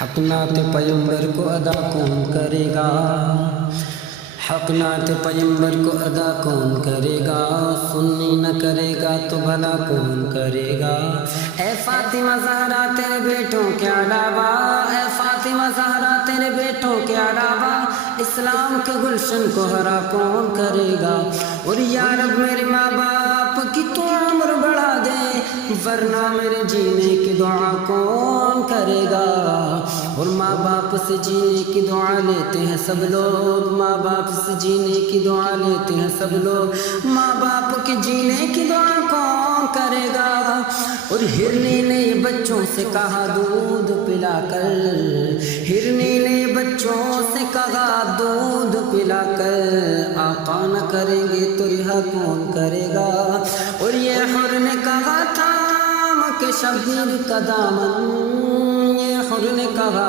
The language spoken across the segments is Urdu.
حق نعت پیغمبر کو ادا کون کرے گا؟ حق نعت پیغمبر کو ادا کون کرے گا؟ سنی نہ کرے گا تو بھلا کون کرے گا؟ اے فاطمہ زہرا تیرے بیٹوں کے علاوہ، اے فاطمہ زہرا تیرے بیٹوں کے علاوہ اسلام کے گلشن کو ہرا کون کرے گا؟ اور یا رب میرے ماں باپ کی تو عمر بڑھا دے، ورنہ میرے جینے کی دعا کون کرے گا؟ اور ماں باپ سے جینے کی دعا لیتے ہیں سب لوگ، ماں باپ سے جینے کی دعا لیتے ہیں سب لوگ، ماں باپ کے جینے کی دعا کون کرے گا؟ اور ہرنی نے بچوں سے کہا دودھ پلا کر، ہرنی نے بچوں سے کہا دودھ پلا کر، آقا نہ کریں گے تو رہا کون کرے گا؟ اور یہ حر نے کہا تھام کے شبیر کا دامن، یہ حر نے کہا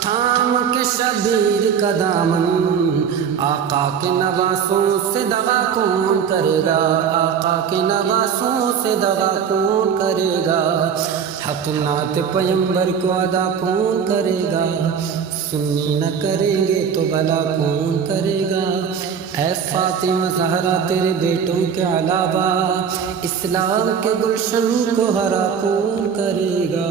تھام کے شبیر کا دامن، آقا کے نواسوں سے دغا کون کرے گا؟ آقا کے نواسوں سے دغا کون کرے گا؟ حق نعت پیغمبر کو ادا کون کرے گا؟ سنی نہ کریں گے تو بھلا کون کرے گا؟ اے فاطمہ زہرا تیرے بیٹوں کے علاوہ اسلام کے گلشن کو ہرا کون کرے گا؟